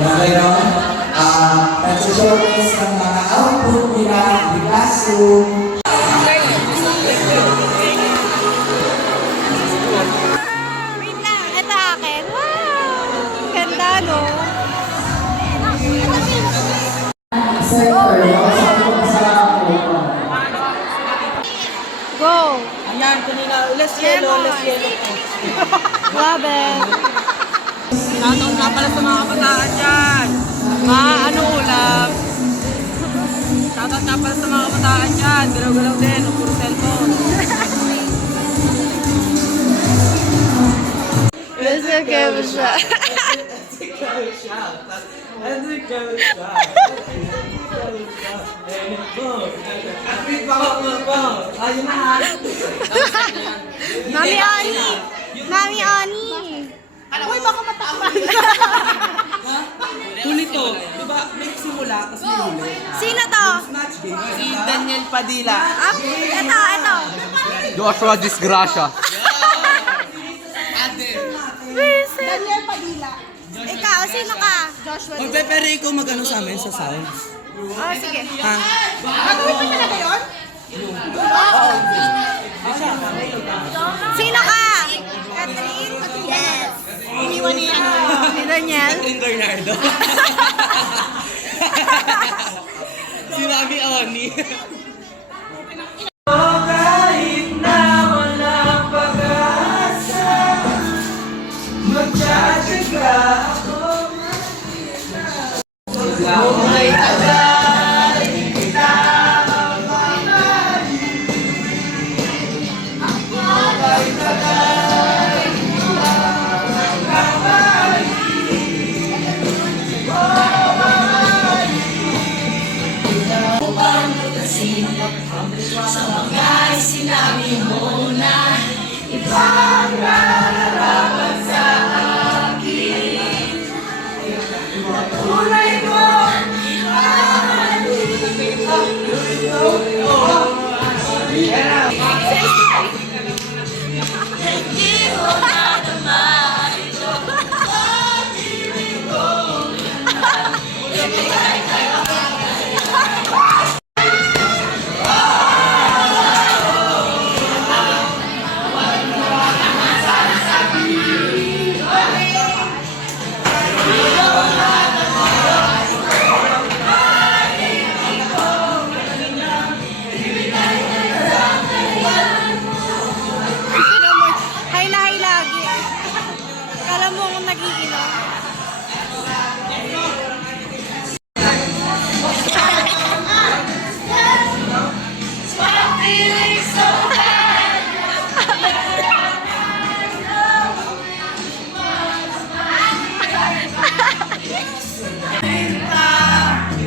Ngayon, nag-showcase ng mga output nila di classroom. Wait lang, ito akin. Wow! Ganda, no? Go! Ayan, kanina, less yellow. Grabe. Shoutout nga pala sa mga kabataan dyan. Ano ulam? Shoutout nga pala sa mga kabataan dyan. Galaw-galaw din, puro cellphone. Basta kaya siya. Mami Ani! Mami Ani! Uy, baka matakpan. Huli to. Diba, may simula, tapos may huli. Sino to? Snatch game. Si Daniel Padilla. Ah, ito. Joshua Disgracia. Daniel Padilla. Ikaw, sino ka? Joshua. Magpepere ikaw mag-ano sa amin sa sounds. Oh, sige. Ha? Gagawin pa talaga yun? Sino ka? Catherine? Yes. Iniwan niya. Si Daniel? Catherine Bernardo. Si Mami Oni. Kahit na walang pag-asa, magtsatsaga ako. May tagal, kita ang mamahalin. Ako ay tagal, kita ang mamahalin. Sa bagay sinabi mo na ibang nararapat sa akin. Kulay mo hindi ko nadama ito. Pag-ibig ko Hay na hay lagi. Akala mo kung nagiinom. feeling so bad.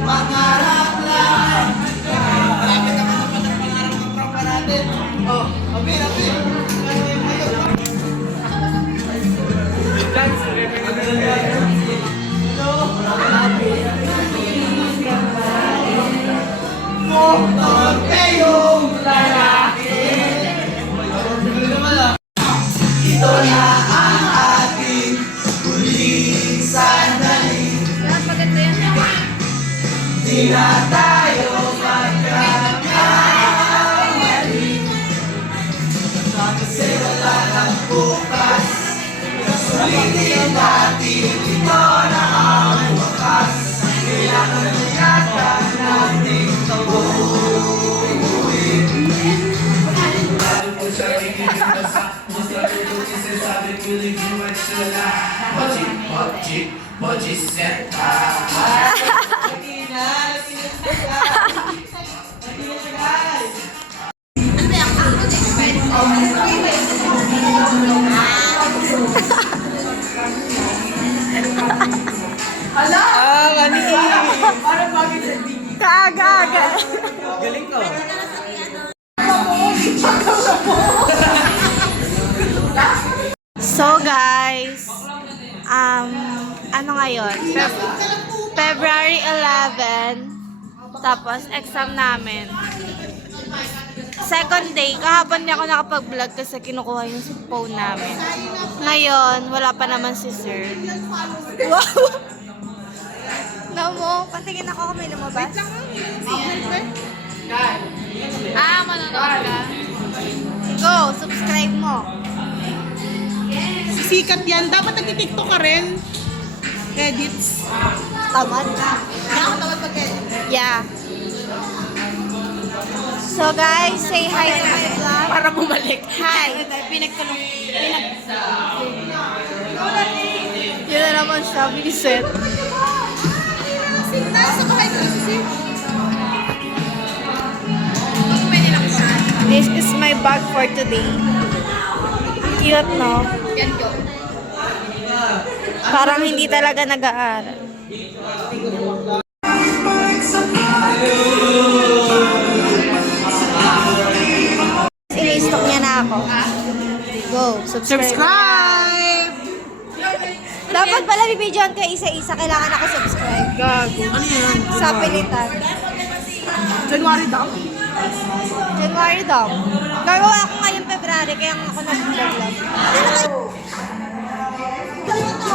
Pangarap lang. Malapit na mga pangarap ng tropa natin. Oh, abi. Kayong lalaki. Ito na ang ating huling sandali. Di na tayo magkakamali. Kasi wala ng bukas. Sulitin natin, ito na ang wakas. Kailangan na yata natin tabuhin. Pode sentar. Kaaga-aga. Galing ko. So guys, ano ngayon? February 11, tapos exam namin. Second day, kahapon niya ako nakapag-vlog kasi kinukuha yung phone namin. Ngayon, wala pa naman si sir. Wow! lang, tingin ako kung may lumabas. Manonood ka. Go, subscribe mo. Sikat yan. Dapat nag-tiktok ka rin. Edits. Tamad ka. Yeah. So guys, say hi to my vlog. Para bumalik. Hi. Yun na naman siya, biset. This is my bag for today. Cute, no? Parang hindi talaga nag-aaral. Ini-stock niya na ako. Go, subscribe! Dapat pala bibidyoan ka isa-isa, kailangan ako subscribe. Gago. Ano yan? Sa pilitan. January daw? January daw. Gagawa ako ngayon February, kaya ako nag-vlog. Ano ba?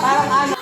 Parang ano?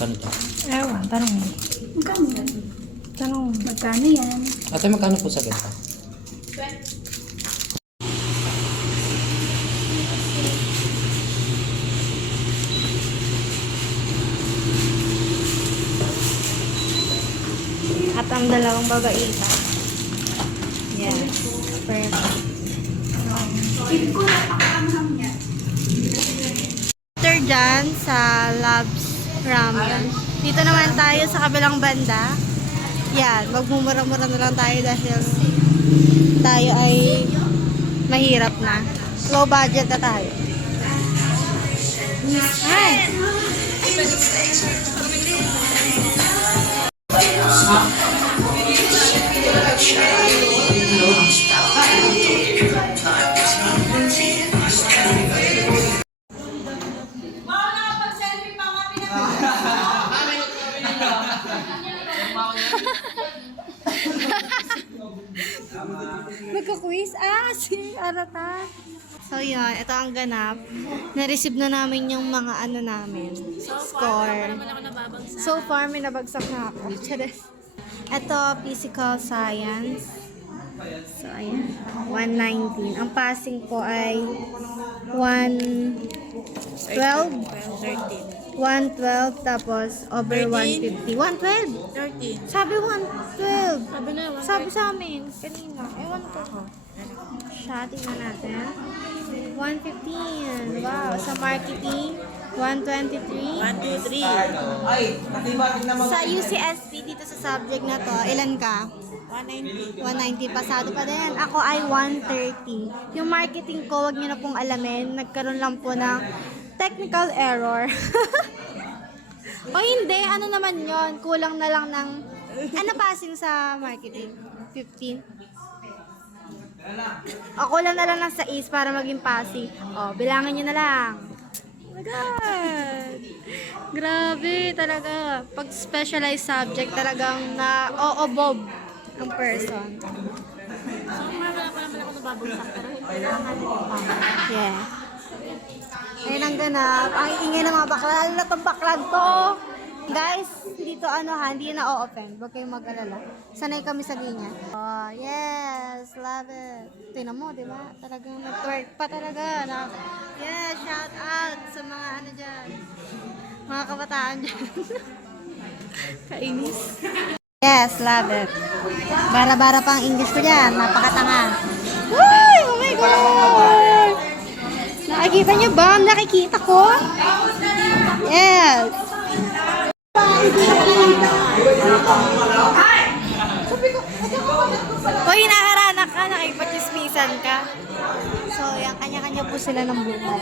Magkano to? Ewan, tanong mo. Magkano yan? Tanong mo. Magkano yan? Ate, magkano po sa ganito? At ang dalawang babaita. Yes. Perfect. Feel ko napakaanghang niya. After dyan sa Labs Ramen. Dito naman tayo sa kabilang banda. Yan, magmumura-mura na lang tayo dahil tayo ay mahirap na. Low budget na tayo. Ay! Nagka-quiz? Si Arata. So yun, ito ang ganap. Na-receive na namin yung mga ano namin. Score. So far, may nabagsak na ako. Charis. Ito, physical science. So ayan, 119. Ang passing ko ay 112. 112 tapos over 150. 112? 13. Sabi 112. Sabi na, Sabi sa amin kanina. Ewan ko. Siya, tingnan natin. 115. Wow. Sa marketing, 123. 1, 2, 3. Sa UCSP, dito sa subject na to, ilan ka? 190. 190. Pasado pa din. Ako ay 130. Yung marketing ko, wag niyo na pong alamin. Nagkaroon lang po ng technical error. O hindi, ano naman yon? Kulang na lang ng... Ano passing sa marketing? 15? Ako lang na lang ng 6 para maging pasi. O, bilangin nyo na lang. Oh my God! Grabe talaga. Pag specialized subject talagang na-o-bob ang person. Yeah. Ayun ang ganap. Ang ingay ng mga bakla. Lalo na itong baklag to. Guys, dito hindi na o-offend. Huwag kayong mag-alala. Sanay kami sa linya. Oh, yes. Love it. Tingnan mo, di ba? Talagang nag-twerk pa talaga. Yeah, shout out sa mga dyan. Mga kabataan dyan. Kainis. Yes, love it. Bara-bara pang English ko dyan. Napakatanga. Uy! Oh my God! Nakikita niyo ba? Nakikita ko? Yes! Uy, hinaharanak ka. Nakipagchismisan ka. So, yan, kanya-kanya po sila ng buhay.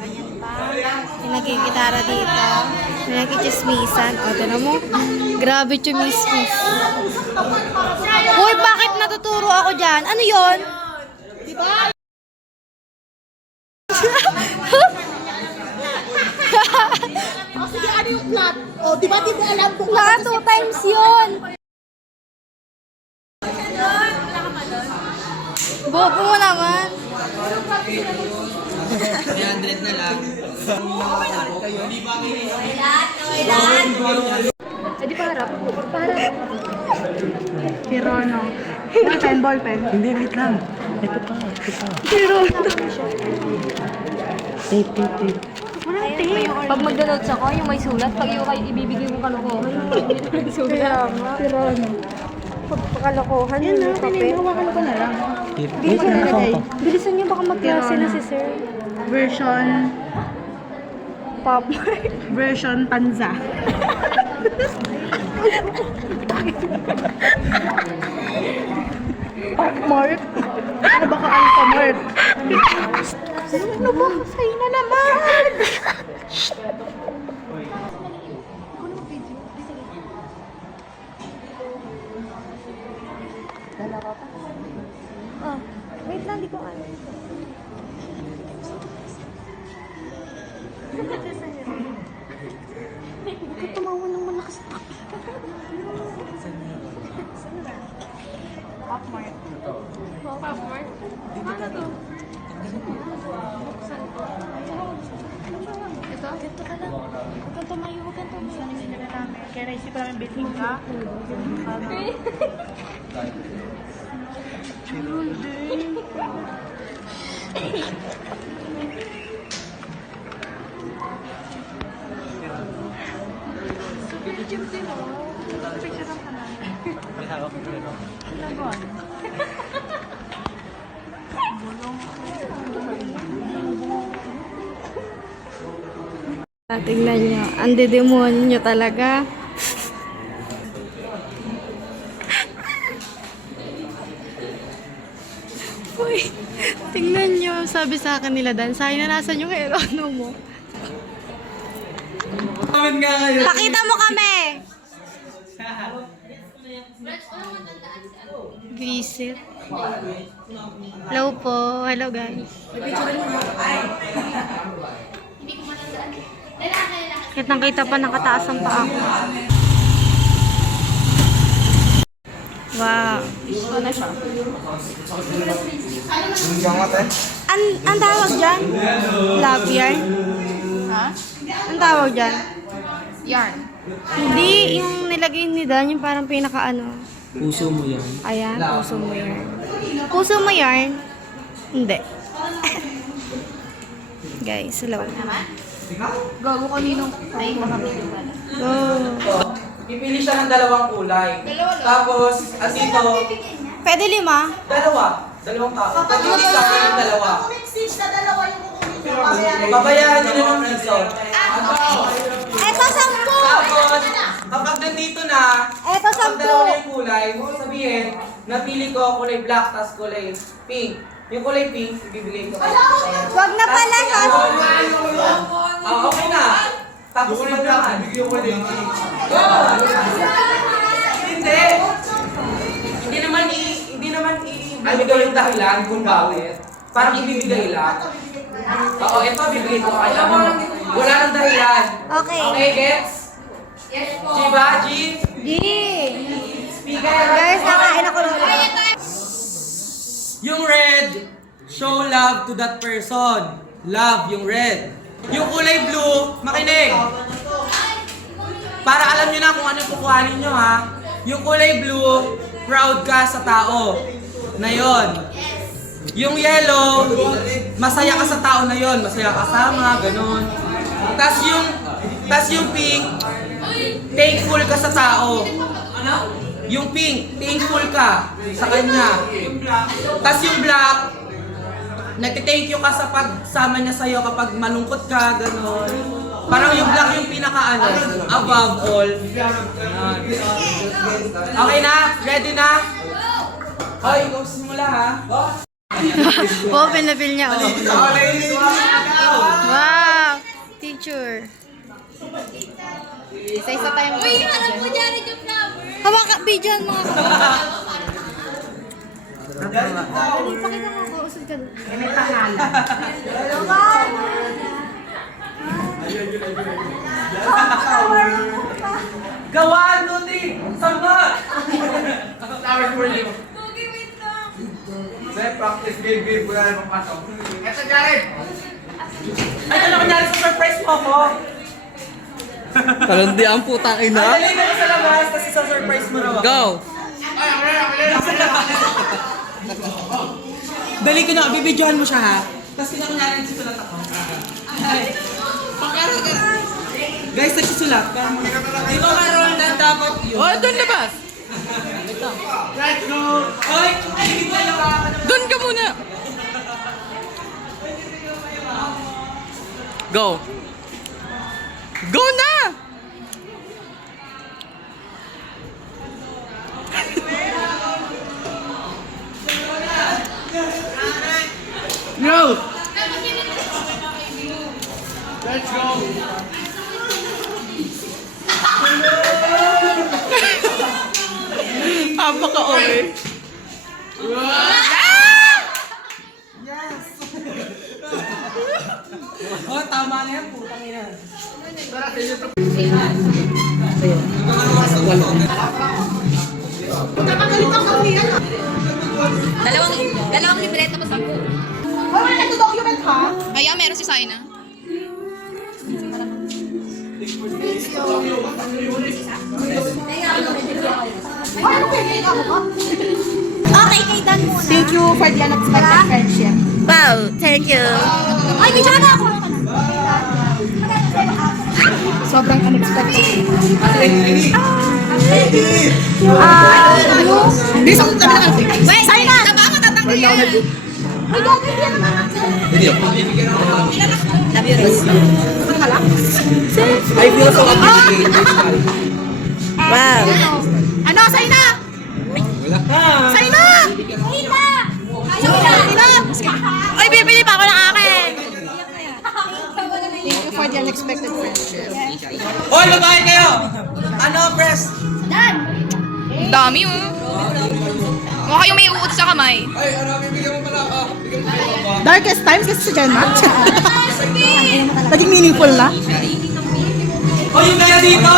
Ganyan pa. Yung nagkikitara dito. Yung nagkichismisan. O, tinan mo. Grabe chumismis. Uy, bakit natuturo ako dyan? Ano yon? Diba? O sige, ano yung plot? O, di ba di ba alam kung Mga 2 times yun. Bobo mo naman. 300 na lang. Eh di parap. Pirono. Ballpen, ballpen. Hindi, wait lang. Ito pa. Pirono. Tape. Walang tape. Pag magda-notes ako, yung may sulat, pag yung kayo ibibigay mo kalokohan, yung Kaya nga. Pirono. Pagpakalokohan. Yan na, pinahawakan ko na lang. Wait lang ako. Bilisan niyo baka magklase na si sir. version Pop. version panza. Mark? Ano baka alpha mark? Ano ba? Sa'yo na naman. Dalawa pa? Oh, wait lang, di ko ano. Bakit tumawa ng malakas? Kaya naisip ko namin bitin ka. Tingnan nyo, ang dedemonyo talaga. Uy, tingnan nyo, sabi sa akin nila Dan, sayang na nasan yung erono mo. Pakita mo kami! Visit. Hello po, hello guys. Kitang-kita pa nakataas ang paa ko. Wow. Ang tawag dyan? Love yarn? Ha? Ang tawag dyan? Yarn. Hindi, yung nilagay ni Dan, yung parang pinaka-ano. Puso mo yan. Ayan, puso mo yarn. Puso mo yarn? Hindi. Guys, hello. Gago kaninong ay makapili pala. Go. Pipili siya ng 2 kulay. Tapos, andito, Pwede 5? dalawang tao. Pagpili sa akin yung 2. Babayaran nyo na ng piso. Eto 10! Tapos, kapag nandito na, Eto kapag 10! dalawa na yung kulay, sabihin, napili ko kulay black, tas kulay pink. Yung kulay pink, ibibigay ko. Wag na pala, ha? Okay na. Tapos iba naman. Hindi. Hindi naman Ano daw yung dahilan kung bakit? Parang ibibigay lang. Oo, ito bibigay ko kay ano. Wala nang dahilan. Okay. Okay, gets? Chiba, G? G! Speaker. Guys, nakain ako lolo. Yung red, show love to that person. Love, yung red. Yung kulay blue, makinig. Para alam nyo na kung ano yung kukuhanin nyo ha. Yung kulay blue, proud ka sa tao na yon. Yung yellow, masaya ka sa tao na yon. Masaya kasama, ganun. Tas yung pink, thankful ka sa tao. Yung pink, thankful ka sa kanya. Tas yung black, nagte-thank you ka sa pagsama niya sa'yo kapag malungkot ka, gano'n. Parang yung black yung pinaka above all. Ganun. Okay na? Ready na? Hoy, ikaw simula ha. Oo, pinapil niya. Oh. Wow! Teacher. Isa-isa tayo mga kapatid. Uy, harap mo dyan yung flower. Hawakan, bidyan mga kapatid. Pakita mo ako, usod ka doon. May pangalan. Gawaan, Nuti! Samba! Flower for you. Practice game, wala na mapasok. Eto, Jared! Ay, ano kunyari sa surprise mo ako? Talandi ang putang ina. Dali na sa labas, tapos sa surprise mo raw ako. Go! Dali ko na, bibidyohan mo siya ha. Tapos kunyari nagsusulat ako. Guys, nagsusulat. Di ba meron na dapat yun? Oh, doon labas. Let's go! Hoy, hindi tayo ka. Doon ka muna. Go. Go na! Go! Let's go! Apaka-okay. Oh, tama na yan, putang ina. Dalawang libreta pa sa ko. Wala nag-document ha? Kaya meron si Saina. Ano kaya ako ka? Okay, kay Dan muna. Thank you for the unexpected friendship. Wow, thank you. Ay, may tsaka ako. Sobrang unexpected. Hindi, sa kami na kasi. Wait, sa'yo na. Tama ako, tatanggal yan. Ay, dati yan naman. Love you, Rose. I feel so appreciated. Wow. Ano, sa'yo na? Sa'yo na! Ay, bibili pa ako ng akin. Thank you for the unexpected friendship. Hoy, babae kayo! Ano, press? Dami oh. Mukha kayong may uot sa kamay. Ay, ano, bibigyan mo pala ako. Bigyan mo pala ako. Darkest times kasi si Jenma. Naging meaningful na. Hoy, yung kaya dito!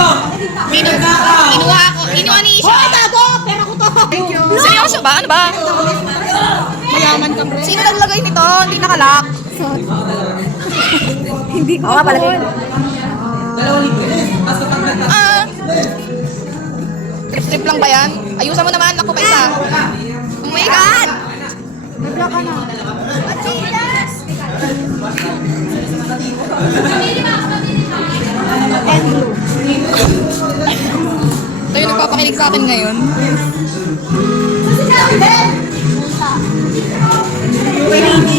Kinuha ako. Kinuha ni Isha. Hoy, gago! Pera ko to! Thank you! Seryoso ba? Ano ba? Mayaman kang rin. Sino naglagay nito? Hindi nakalak. Hindi ko. Oo, palagay. Dalawang libre. Tapos kapag Ah. Trip-trip lang ba yan? Ayusan mo naman. Ako pa isa. Oh my God! Nagla ka na. Ito yung nagpapakilig sa akin ngayon.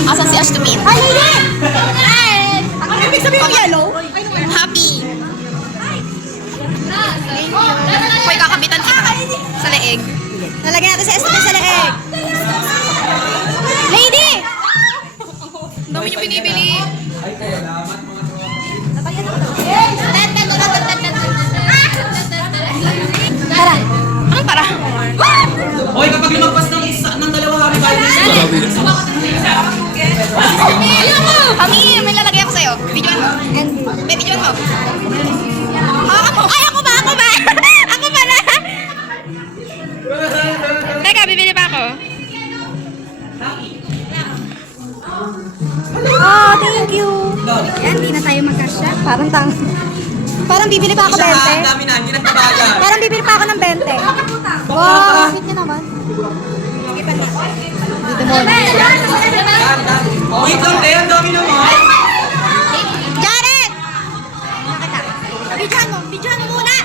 Asan si Ash to meet? Ay, hindi! Ano ibig sabihin ng yellow? Happy! Hoy, kakabitan kita sa leeg. Nalagyan natin sa estimate sa leeg. Lady! Ang dami yung binibili. Tara. Anong para? Hoy, kapag lumagpas ng dalawa, happy birthday! Kami, may lalagay ako sa'yo. Videoan mo. May videoan mo. Ako ba? Ako ba? Ako pala. Teka, bibili pa ako. Oh, thank you. Yan, hindi na tayo magkasya. Parang bibili pa ako Siya, 20. ang dami na, hindi nagtabagan. Parang bibili pa ako ng 20. Wow, sweet niya naman. Wait lang, te, ang dami naman. Jared! Videoan mo muna!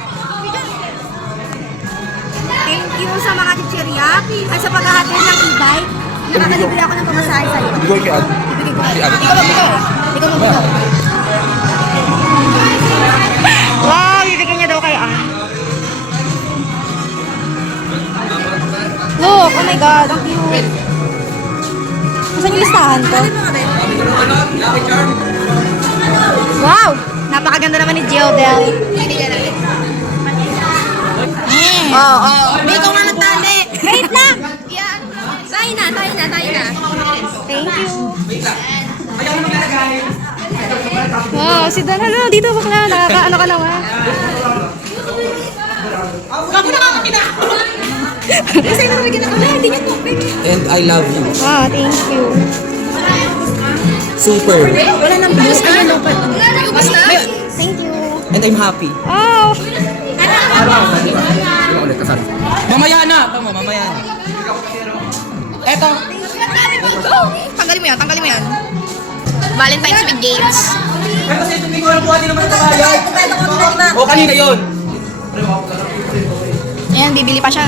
Thank you sa mga chichirya at sa paghahatid ng e-bike. Nakakalibre ako ng pamasahe sa'yo. Ibigay ko. Ikaw mo. Wow, bibigyan niya daw kay Ann. Look, oh my God, ang cute. Saan yung listahan ko? Lucky Charm. Wow! Napakaganda naman ni Jiobel. Oo. May ikaw nga nagtali. Wait lang! Tayo na. Thank you. Wait lang. Ayaw mo naglalagay. Wow, si Dan, ano, dito bakla, nakakaano ka naman. Ako nakakakita. Kasi naman ginagawa, hindi niya tubig. And I love you. Wow, thank you. Super. Wala nang views. Ayun, no, but... Thank you. And I'm happy. Oh! Ulit, kasal. Mamaya na. Mamaya na. Eto. Tanggalin mo yan. Valentine's with games. Pero kasi ito, hindi ko alam kung ano naman nagtabagan. O, kanina yun. Ayan, bibili pa siya.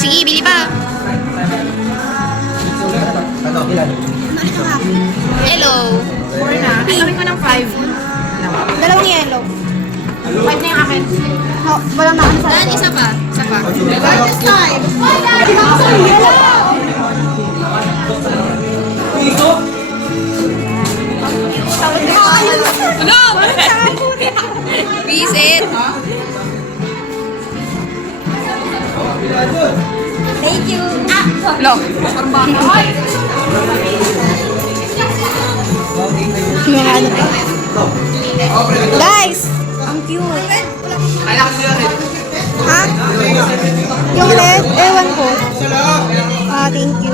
Sige, bili pa. Ano, ilan? Hello. 4 na. Ay, kami ko ng 5. Dalawang yellow. 5 na yung akin. Oh, walang nakan sa Dan, isa pa. This time. Piso? Visit. Thank you. Lo. Mga ano pa. Guys! Ang cute. Ha? Yung red? Ewan ko. Ah, thank you.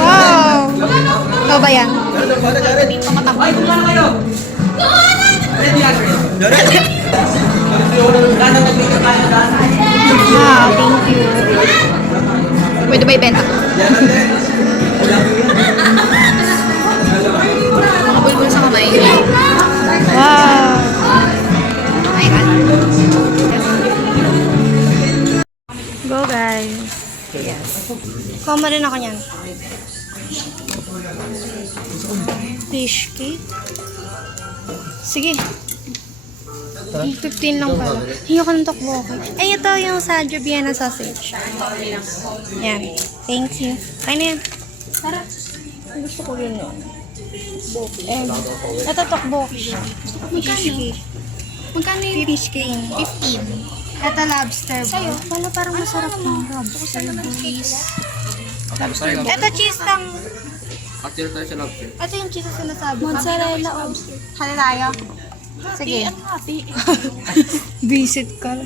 Wow! Ikaw ba yan? Ay, kumana kayo. Ready, Ready? Dana, nag-make up tayo, Dana. Wow, thank you. Pwede ba ibenta ko? Nakabulbul sa kamay. Wow! Ay, Go guys. Yes. Kama rin ako niyan. Fish cake. Sige. 15 lang pala. Hindi ako ng tokboki. Eh, ito yung sa Vienna sausage. Yan. Thank you. Kaya na yan. Tara. Gusto ko yun. Eh, ito tokboki siya. Fish cake. magkano yung Fish cake. 15? Ito lobster. Sa'yo? Wala, parang masarap ng lobster. Ito cheese lang. Ito yung cheese na sinasabi. Mozzarella o halalaya. Sige. Visit ka.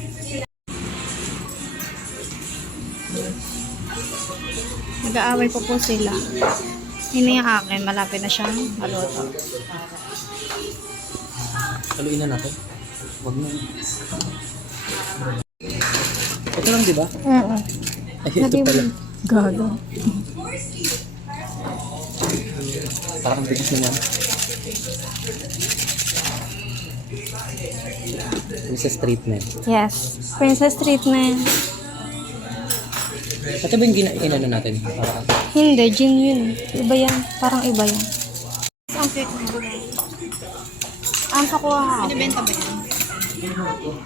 Nag-aaway po sila. Yun yung akin. Malapit na siyang maluto. Haluin na natin. Wag na. Ito lang, di ba? Oo. Ay, ito pala. Gago. Parang bilis naman. Princess treatment. Yes. Princess treatment. Ito ba yung inano natin? Parang Hindi, gin yun. Iba yan. Parang iba yan. Ang cake na ito. Ang kakuha nga ako. Binibenta ba yan?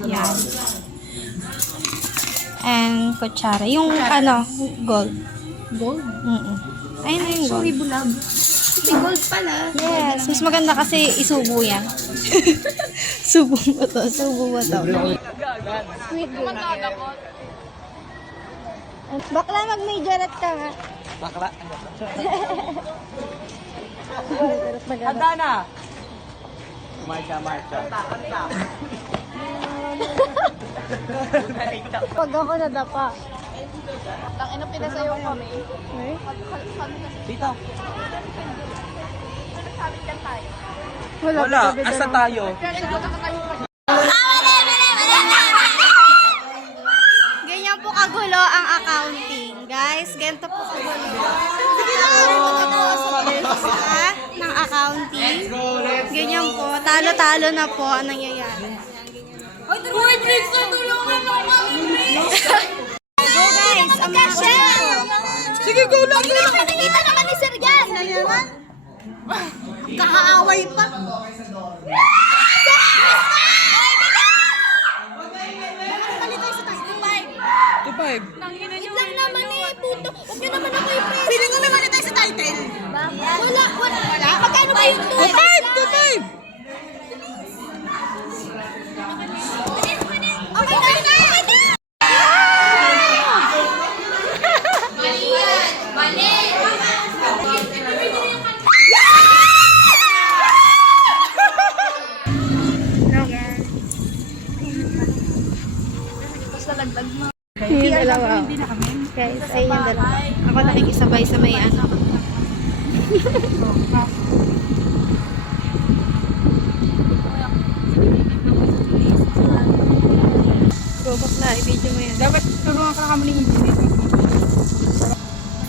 Yan. And kutsara. Yung ano, gold. Gold? Ayun na yung gold. bulag. May gold pala. Yes. Mas maganda kasi isubo yan. Subo mo to. Subo mo to. Sweet gold. Bakla mag-majorat ka nga. bakla. Handa na! Marcha. Pag ako nadapa. Ang ina pinasayaw kami. Dito. Wala. Asa tayo? Ganyan po kagulo ang accounting. Guys, ganito po kagulo. Ng accounting. Ganyan po. Talo-talo na po ang nangyayari. Go guys! Ang mga Sige, go lang. Nakikita naman ni Sir yan. Kakaaway pa. Tupag. Wait lang naman eh, puto. Huwag niyo naman ako i-press. Feeling ko may mali tayo sa title. Wala. Magkano ba yung 2-5? Okay na. Yung dalawa. Guys, ayun yung dalawa. Ako nakikisabay sa may ano. Go back na, i-video mo yan. Dapat turuan ka kami ng engineer.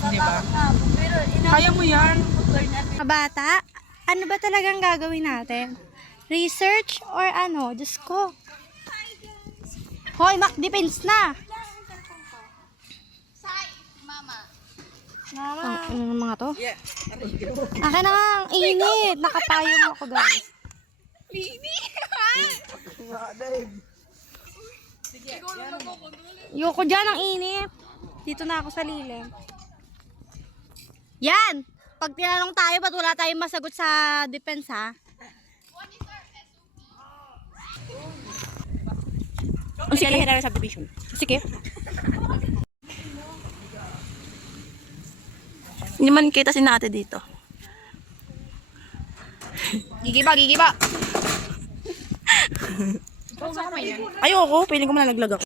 Di ba? Kaya mo yan. Mga bata, ano ba talagang gagawin natin? Research or ano? Diyos ko. Hoy, Mac, defense na! Ano mga to? Akin na nga, ang init. Nakapayong ako, guys. Yoko dyan, ang init. Dito na ako sa lilim. Yan! Pag tinanong tayo, ba't wala tayong masagot sa defense, ha? Sige, subdivision. Sige. Hindi man kita si Nate dito. Gigiba. Ayoko, piling ko malalaglag ako.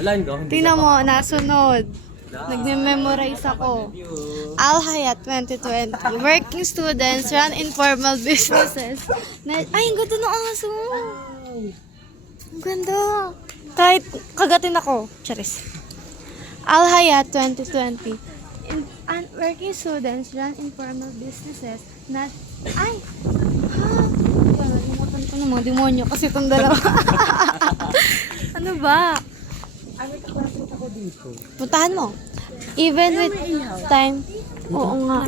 Alan, go. Tingnan mo, nasunod. Nagme-memorize ako. Al Hayat 2020. Working students run informal businesses. Ay, ang ganda ng aso. Ang ganda. Kahit kagatin ako. Charis. Al Hayat 2020. Working students run informal businesses. Ay! Ha? Nalimutan ko ng mga demonyo kasi itong dalawa. Ano ba? Puntahan mo. Even with time. Oo nga.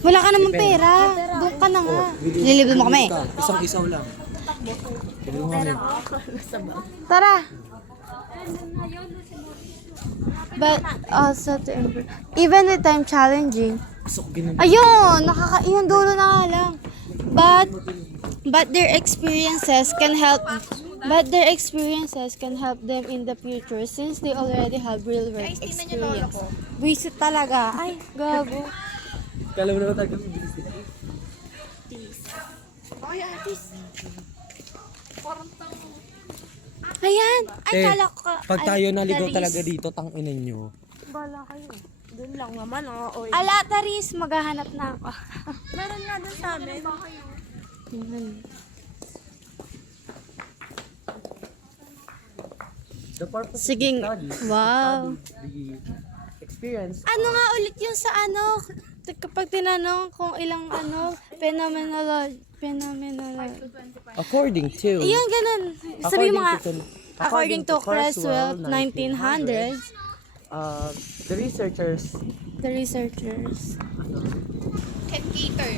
Wala ka naman pera. Doon ka na nga. Lilibre mo kami. Isang isaw lang. Tara. But also to improve. Even with time challenging. Ayun! Yung dulo na nga lang. But their experiences can help them in the future since they already have real work experience. Visit talaga. Ay, gabo. Kala mo naman tayo bilis. Ayan. Ay, kala ko ka. Pag tayo naligaw Taris. talaga dito, tangina nyo. Bala kayo. Doon lang naman, oy. Ala, Taris. Maghahanap na ako. Meron nga doon sa amin. The purpose Sige. of the study, Wow. the experience, Ano nga ulit yung sa ano? Kapag tinanong kung ilang phenomenology. according to, Yun, ganun. Sabi mo nga. according to Creswell, 1900s, the researchers the researchers. Can cater.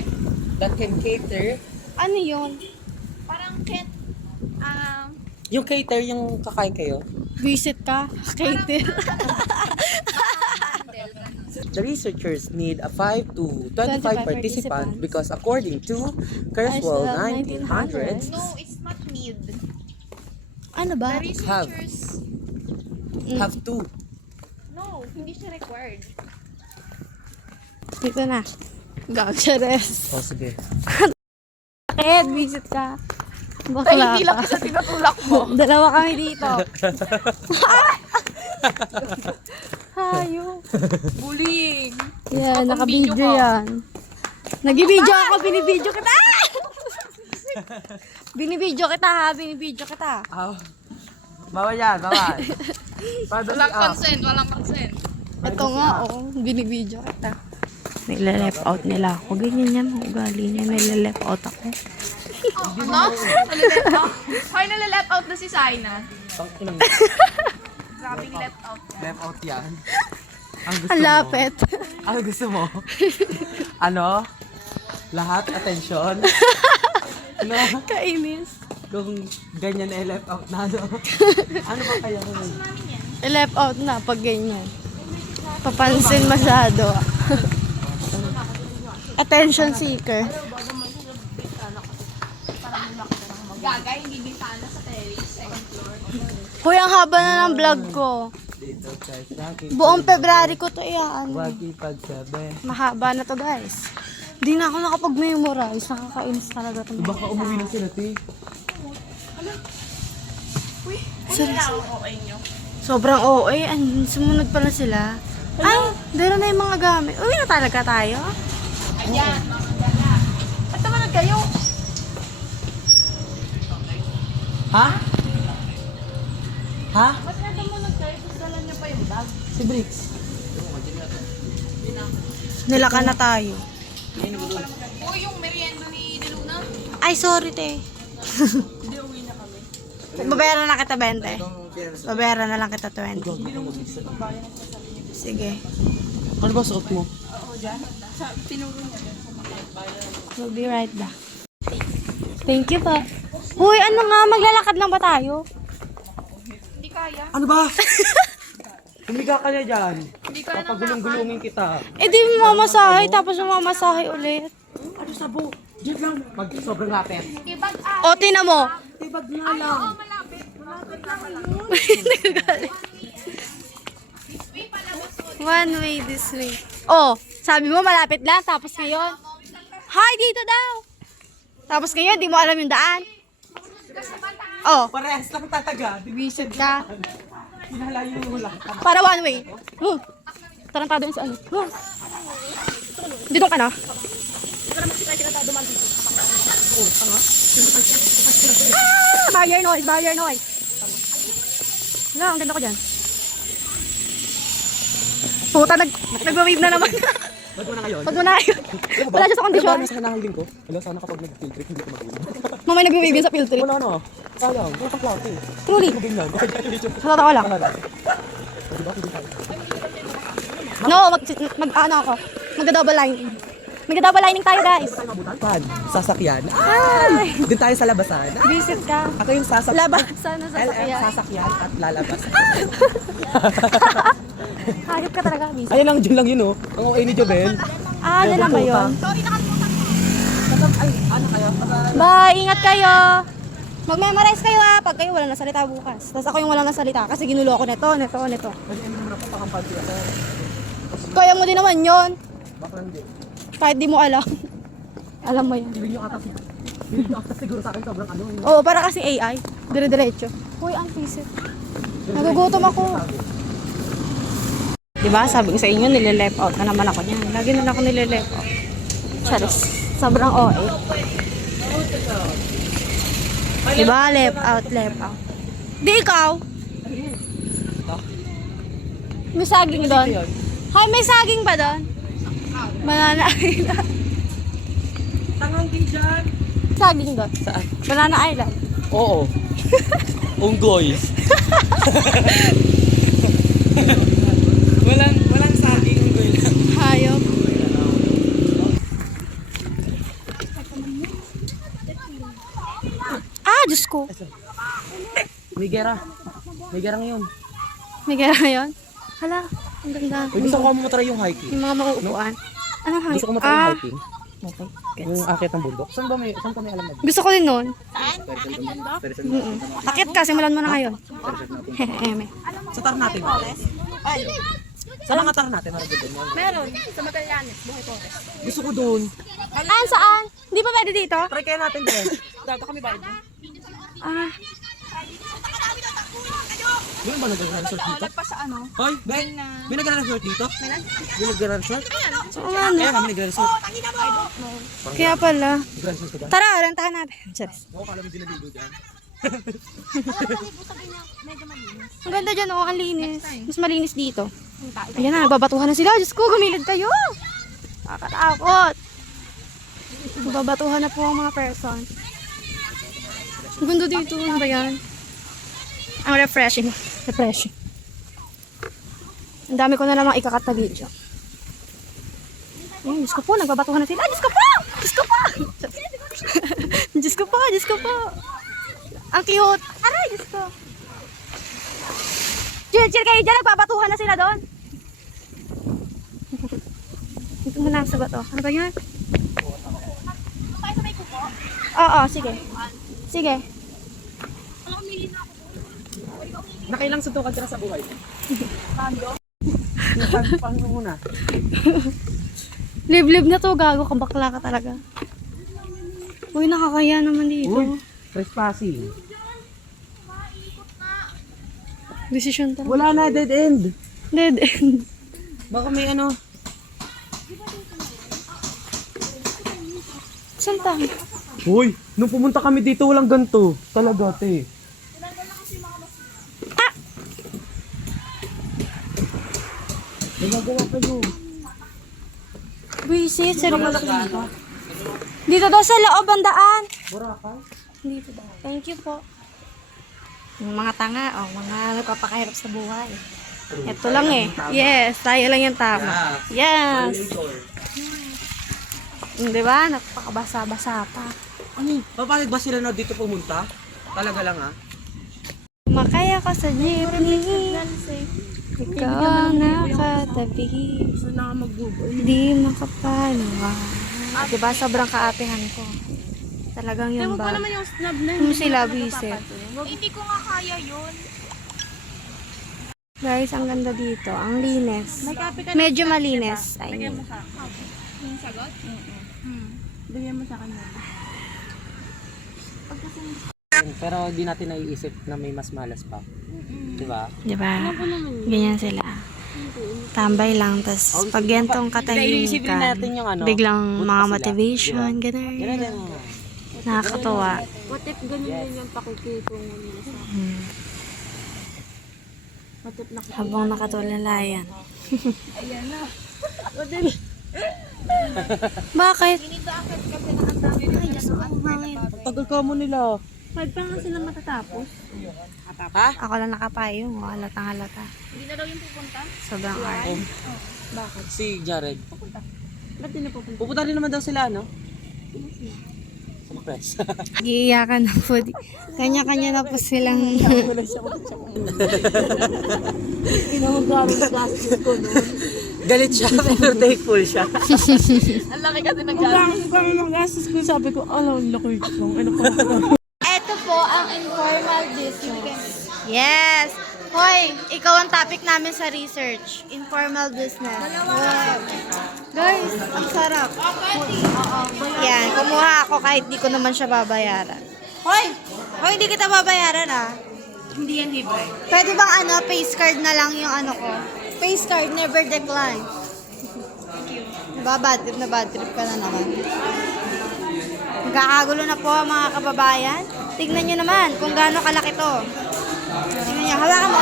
that can cater, Ano yun? Parang can, yung cater, yung kakain kayo, Visit ka? Cater. the researchers need a 5 to 25 participants because according to Creswell, 1900s, no, it's not need. Ano ba? Researchers, have to. no, hindi siya required. Dito na. Gagsares. Oh, sige. Bakit? Visit ka. Bakla Hindi lang ka. isa tinutulak mo. Dalawa kami dito. Hayo. Bullying. Yan, Pang naka-video video ka. yan. Nag-video ako, binibidyo kita. Ah! Binibidyo kita ha, binibidyo kita. Bawal yan, bawal. Walang consent, walang consent. Ito nga, binibidyo kita. Nila-left out nila ako. Ganyan yan, ugali niya. Nila-left out ako. Ano? Nalileft out? Hoy, nalileft out na si Saina. Grabing left out. Left out yan. Ang gusto Ang mo. lapit. Ano gusto mo? Ano? Lahat? Attention? Ano? Kainis. Kung ganyan na left out na, ano? Ano ba kaya kung I-left out na pag ganyan. Papansin masyado. Attention seeker. Gagay, hindi bintana sa terrace, second floor. Hoy, ang haba na ng vlog ko. dito sa akin? Buong February ko to iyan. Huwag ipagsabi. Mahaba na to, guys. Hindi na ako nakapag-memorize. Nakakainis talaga to. Baka umuwi na sila, te. Sobrang OA. Sumunod pa na sila. Ay, dito na yung mga gamit. Uwi na talaga tayo. Ayan. At naman kayo. Ha? Ha? Ba't nandun mo kayo? Tapos dala niyo pa yung bag. Si Bricks. Nilaka na tayo. O yung merienda ni Luna. Ay, sorry, te. Babayaran na kita 20. Babayaran na lang kita 20. Sige. Ano ba suot mo? We'll be right back. Thank you po. Uy, ano nga? Maglalakad lang ba tayo? Hindi kaya. Ano ba? Humiga ka na dyan. Papagulong-gulungin kita. Eh, di mo mamasahe, tapos mamasahe ulit. Ano sabo? Diyan lang. Pag sobrang lapit. Ibag O, tina mo. Ibag nga lang. Oo, malapit. Malapit lang yun. One way this way. Oh, sabi mo malapit lang, tapos ngayon. Hi, dito daw. Tapos ngayon, di mo alam yung daan. Oh, Parehas lang tataga. visit ka. Pinalayo mo lang. Para one way. Tarantado yun sa ano. Dito ka na. Barrier noise, barrier noise. Wala, ang ganda ko dyan. Puta, nag-wave na naman. Ba't mo na ngayon? Pag mo na yun. Wala siya sa kondisyon. Nasa kanahaling ko. Wala, sana kapag nag-field trip, hindi ko mag-win. Mamay nag-wave yun sa field trip. Wala na. Sayang. Putang klase. Truly. Hindi ko ganyan. Sa totoo lang. Diba? Hindi tayo. No, ano ako. Magda-double lining. Magda-double lining tayo, guys. Pan, sasakyan. Ay! Doon tayo sa labasan. Visit ka. Ako yung sasakyan. Labasan na sasakyan. Sasakyan at lalabas. Hayop ka talaga, visit. Ayun lang, dyan lang yun oh. Ang OA ni Jobel. Ah, ano na ba yun? Ay, ano kaya? Bye, ingat kayo. Mag-memorize kayo ha, pag kayo wala na salita bukas. Tapos ako yung wala na salita kasi ginulo ako nito. Kaya mo din naman yon. Baka hindi. Kahit di mo alam. Alam mo yan. Hindi nyo ata siguro sa akin sobrang ano. Oo, para kasi AI. Dire-diretso. Uy, ang pisit. Nagugutom ako. Diba, sabi ko sa inyo, nile-left out na naman ako niyan. Lagi na lang ako nile-left out. Charis. Sobrang OA. Diba, left out. Di ikaw. May saging doon. Hay, may saging ba doon? Banana Island. Tangang din dyan. Saging doon. Saan? Banana Island. Oo. Unggoy. Walang saging ng lang. Hayop. Ah, Diyos ko. May gera. May gera ngayon. May gaya ngayon. Hala, ang ganda. Uy, gusto ko matry yung hiking. Yung mga mauupuan. Anong height? Gusto ko matry yung hiking. Okay. Yung akit ng bundok. Saan kami alam na? Gusto ko din nun. Akit ka, simulan mo na ngayon. Eme. Sa tar natin. Saan ang tar natin? Meron. Sa Magallanes. Buhay ko. Gusto ko doon. Saan? Hindi ba pwede dito? Try kaya natin din. Dato kami bayad. Ah, Doon ba nag-resort dito? Pa sa ano? Hoy, Ben! May nag-resort dito? May nag-resort? oo nga no. Kaya kami nag-resort. Kaya pala. Nag-resort ka ba? Tara, rentahan natin. Charis. Oo, kala mo dinaligo dyan. Ang ganda dyan, oh, ang linis. Mas malinis dito. Ayan na, nagbabatuhan na sila. Diyos ko, gumilid kayo. Nakakatakot. Nagbabatuhan na po ang mga person. Ang ganda dito. Ano ba yan? Ang refreshing. Refreshing. Ang dami ko na namang ikakat na video. Ayun, Diyos ko po, nagbabatuhan na sila. Diyos ko po! Diyos ko po! Diyos ko po, Diyos ko po. Ang cute. Aray, Diyos ko. Chill kayo dyan, nagbabatuhan na sila doon. Dito muna sa bato. Ano ba yan? Oo, sige. Sige. Nakailang suntukan ka na sa buhay. Paano muna? Liblib na to, gago ka, bakla ka talaga. Uy, nakakaya naman dito. Uy, trespassing. Decision talaga. Wala na, dead end. Dead end. Baka may ano. Saan tayo? Uy, nung pumunta kami dito, walang ganito. Talaga, te. Ginagawa kayo. Buisit, seryoso. Dito daw sa loob ang daan. Boracay? Dito daw. Thank you po. Yung mga tanga, mga nagpapakahirap sa buhay. Ito lang eh. Yes, tayo lang yung tama. Yes. Di ba? Napakabasa-basa pa. Ano? Papayag ba sila na dito pumunta? Talaga lang ah. Makaya ka sa jeepney. Ikaw ang nakatabi. Di makapanawa. Diba? Sobrang kaapihan ko. Talagang yun ba? Yung snub na Yung sila, bisit. Hindi ko nga kaya yun. Guys, ang ganda dito. Ang linis. Medyo malinis. I mean. Yung sagot? Bigyan mo sa kanya. Pero di natin naiisip na may mas malas pa. Diba? Diba? Ganyan sila. Tambay lang. Tapos pag gantong katahimikan, natin yung ano, biglang good mga pa sila, motivation, Ganun ganun. din. Nakakatuwa. What if ganun din yung pakikitungo nila sa akin? What if Habang nakatulalayan. Bakit? Ay, Diyos ko, ang hangin. Tagal ka mo nila. 5 pa nga sila matatapos. Ako lang nakapayong. Oh, halatang halata. Hindi na daw yung pupunta? Sobrang art. Si Jared. Ba't din na pupunta? Pupunta rin naman daw sila, no? Sa press. Iiyakan na po. Kanya-kanya na po silang... Pinamag-gastos ko noon. Galit siya, pero thankful siya. Ang laki kasi nag-gastos. Kami mag-gastos ko, sabi ko, ang laki ko. Ano pa Ito po ang informal business. Yes! Hoy, ikaw ang topic namin sa research. Informal business. Wow. Guys, ang sarap. Yan, kumuha ako kahit di ko naman siya babayaran. Hoy! Hoy, hindi kita babayaran ah. Hindi yan libre. Pwede bang face card na lang yung ano ko? Face card, never decline. Bad trip ka na naman. Nagkakagulo na po mga kababayan. Tignan nyo naman kung gaano kalaki to. Tignan nyo, hawakan mo.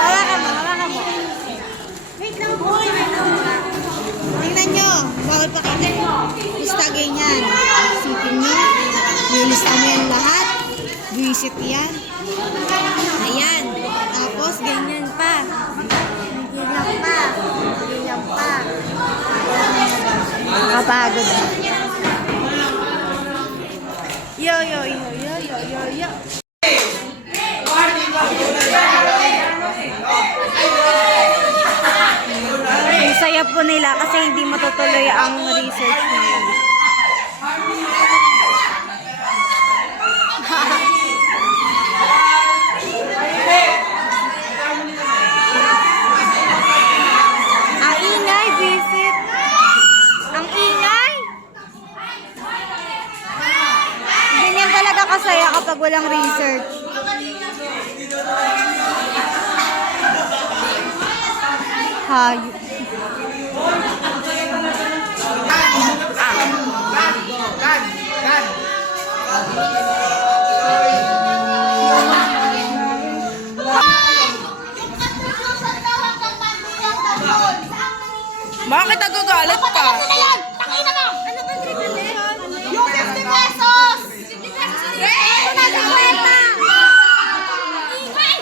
Wait lang po. Tignan nyo, bawal pa kita. Basta ganyan. Isipin nyo, nilista mo yan lahat. Visit yan. Ayan. Tapos ganyan pa. Ganyan pa. Nakapagod. Yo. Ang saya po nila kasi hindi matutuloy ang research nila. Ang ingay, visit. Ang ingay. Ganyan talaga kasaya kapag walang research. Hayop. Bakit nagagalit ka? Yung 50 pesos! 50 pesos! Ito na sa kwenta! Ingay!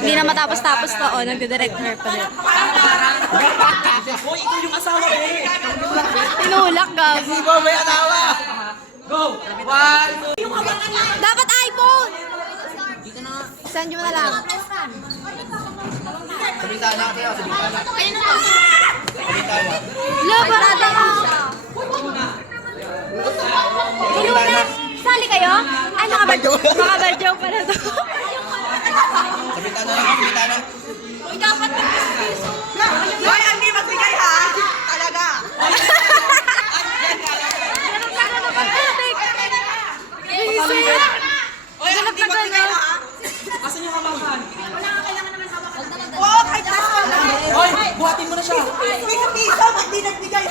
Hindi na matapos-tapos to. Oh, nagdidirector pa rin. Hoy, ikaw yung asawa ko. Tinulak ka. Go, may asawa. Go. 1, 2. Dapat iPhone! Send mo na lang. Lo, barada ka. Iluna, sali kayo? Ay, nakabadyaw pa na to. Uy, dapat Hoy, hindi magbigay ha! Talaga! Hoy, Ganap na ganap. Asan yung hawakan? Oo, kahit nasa Hoy, buhatin mo na siya. piso, ba't di nagbigay?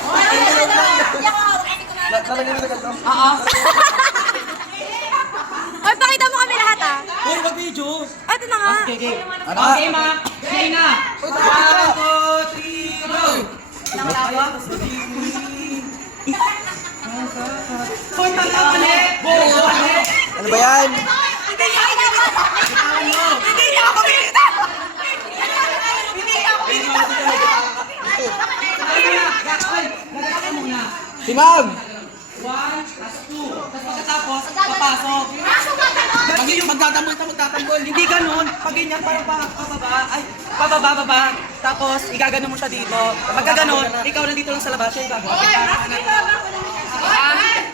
Ay, pakita mo kami lahat ah. Hoy, mag-video. Ito na nga. Okay, ma. Sige na. 1, 2, 3, go. Hoy, tanda ulit. Go, ulit. Ano ba yan? Hindi niya ako pinita! Hindi niya ako pinita! Nagkaka muna. Si Ma'am! 1 plus 2. Tapos pagkatapos, papasok. Magtatanggol. Hindi ganun. Pag ganyan, parang pababa. Ay, pababa. Tapos, igagano mo siya dito. Pagka ganun, ikaw nandito lang sa labas. Siya igagano.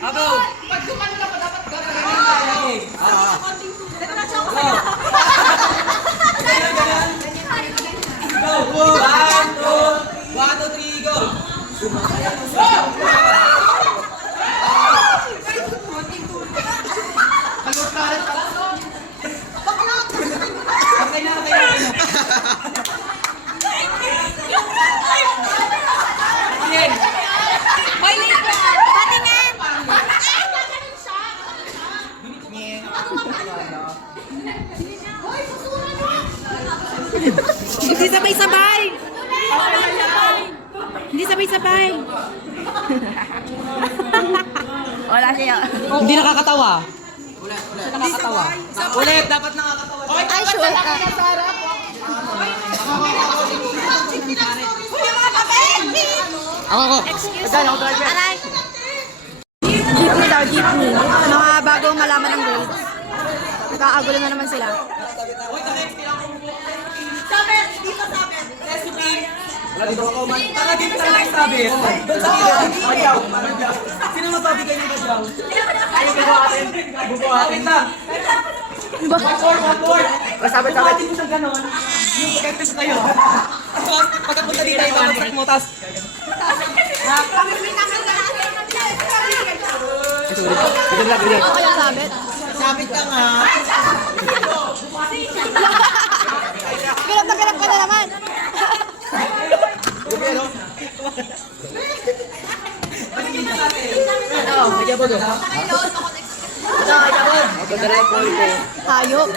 Abo. Pag gumano ka Okay. Go. 1, 2, 3, go. Okay na. Hindi sabay-sabay. Hindi sabay-sabay. Wala siya. Hindi nakakatawa. Nakakatawa. Ulit, dapat nakakatawa. Ay, sure ka. Ako. Aray. Jeepney daw, jeepney. Mga bago malaman ng grades. Nagkakagulo na naman sila. Taka dito ka lang sabi. Doon sa gilid. Badyaw. Sino magbabigay ng badyaw? Bubuhatin lang. One. Bubuhatin mo sa ganon. Yung pagkaktas kayo. Tapos, pagkapunta dito, ipapagsak mo. Tapos, Ako yung sabit. Sabit ka nga. Galap ka na naman. Hayop.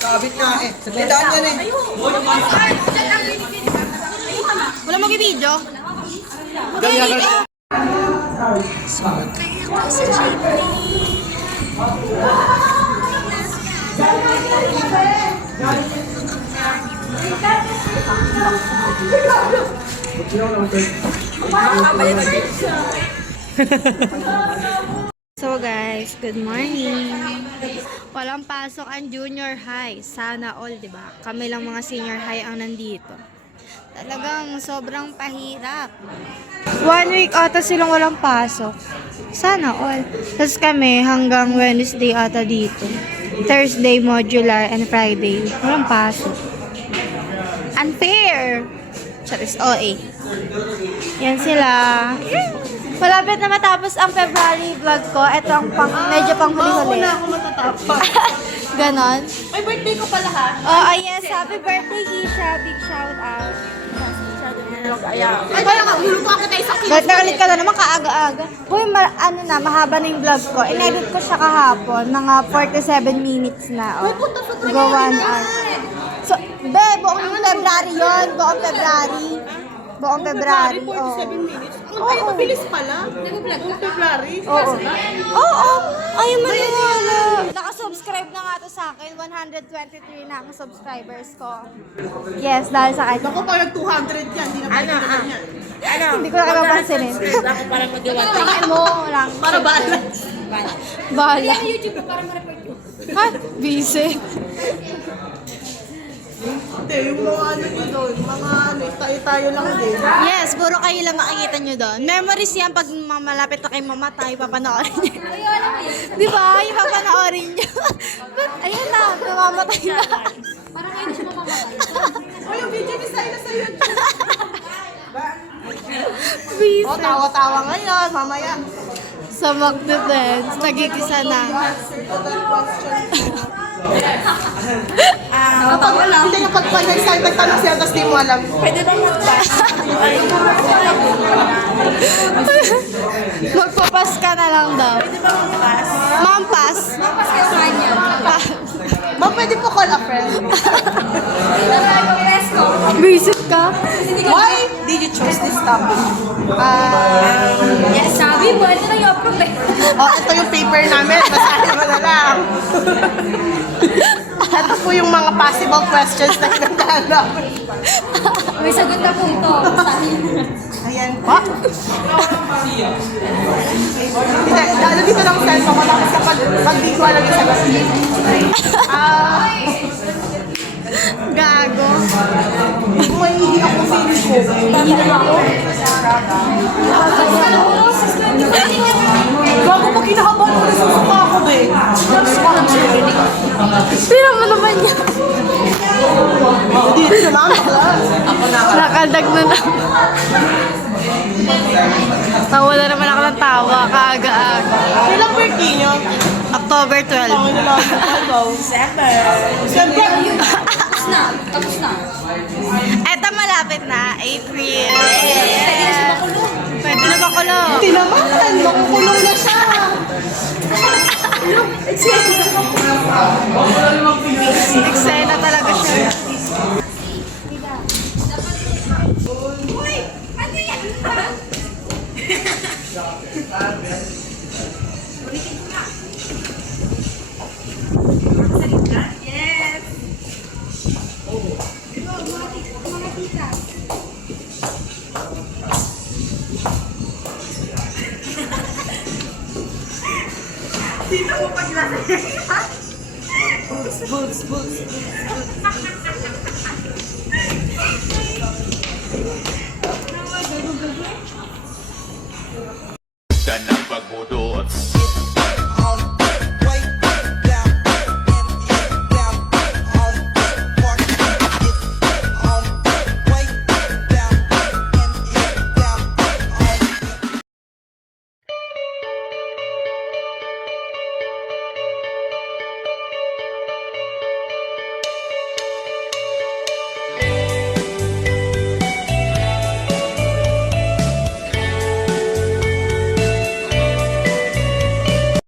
Sabit nga eh. Sabitaan yan eh. Wala mag-video. So guys, good morning. Walang pasok ang junior high. Sana all, 'di ba? Kami lang mga senior high ang nandito. Talagang sobrang pahirap. 1 week ata silang walang pasok. Sana all. Tapos kami hanggang Wednesday ata dito. Thursday modular and Friday walang pasok. Unfair! Charis, OA. Yan sila. Malapit na matapos ang February vlog ko. Ito ang medyo pang huli-huli. Ako matatapos. Ganon. Ay, birthday ko pala ha. Oh, yes. Happy birthday, Isha. Big shout out. Ay, parang mahulog ako tayo sa Ba't nakalit ka na naman kaaga-aga? Uy, mahaba na yung vlog ko. In-edit ko siya kahapon. Mga 47 minutes na. Oh. Go 1 hour. So, buong February yun. Buong February. Buong February. 47 minutes. Ay, mabilis pala. Nag-vlog ka? February. Oo. Oo. Ay, maniwala. Nakasubscribe na nga to sa akin. 123 na ang subscribers ko. Yes, dahil sa akin. Ako parang 200 yan. Hindi na pwede naman yan. Hindi ko na kapapansinin. Ako parang mag-iwan. Bakit mo lang? Para bahala. Bahala. YouTube para ma-report ko. Ha? Busy. Hindi, yung mga ano nyo doon. Mga ano, tayo-tayo lang din. Yes, puro kayo lang makikita nyo doon. Memories yan pag malapit na kayo mamatay, papanoorin nyo. Di ba? Yung papanoorin nyo. But, ayun na, mamamatay na. Parang ngayon siya mamamatay. O, yung video ni Sai na sa YouTube. Busy. O, tawa-tawa ngayon. Mamaya. Sa magde-dance, nagigisa na. Kapag wala, hindi kapag nag-start nagtanong siya, tapos di mo alam. Pwede ba Magpapas ka na lang daw. Mampas. Tapos kayo sa kanya. Ma'am, pwede po call a friend. Visit ka? Why did you choose this topic? Yes, sabi mo. Ito na yung approve eh. Oh, ito yung paper namin. Basahin mo na lang. Ito po yung mga possible questions na hinaghanap. May sagot na po ito. Ayan po. Hindi, lalo dito lang cellphone ko lang kasi pag di ko alam yung sagot. Gago. Bago pa kinakabahan ko, nasusuka ako, be. Tira mo naman yan. Hindi na lang. Nakadag na lang. Tawa na naman ako ng tawa, kaaga-aga. Ilang birthday niyo? October 12. Ang ina lang. Siyempre. Tapos na. Eto malapit na, April. Pwede na makulo. Hindi naman. Nakukulong na siya. Eksena talaga siya.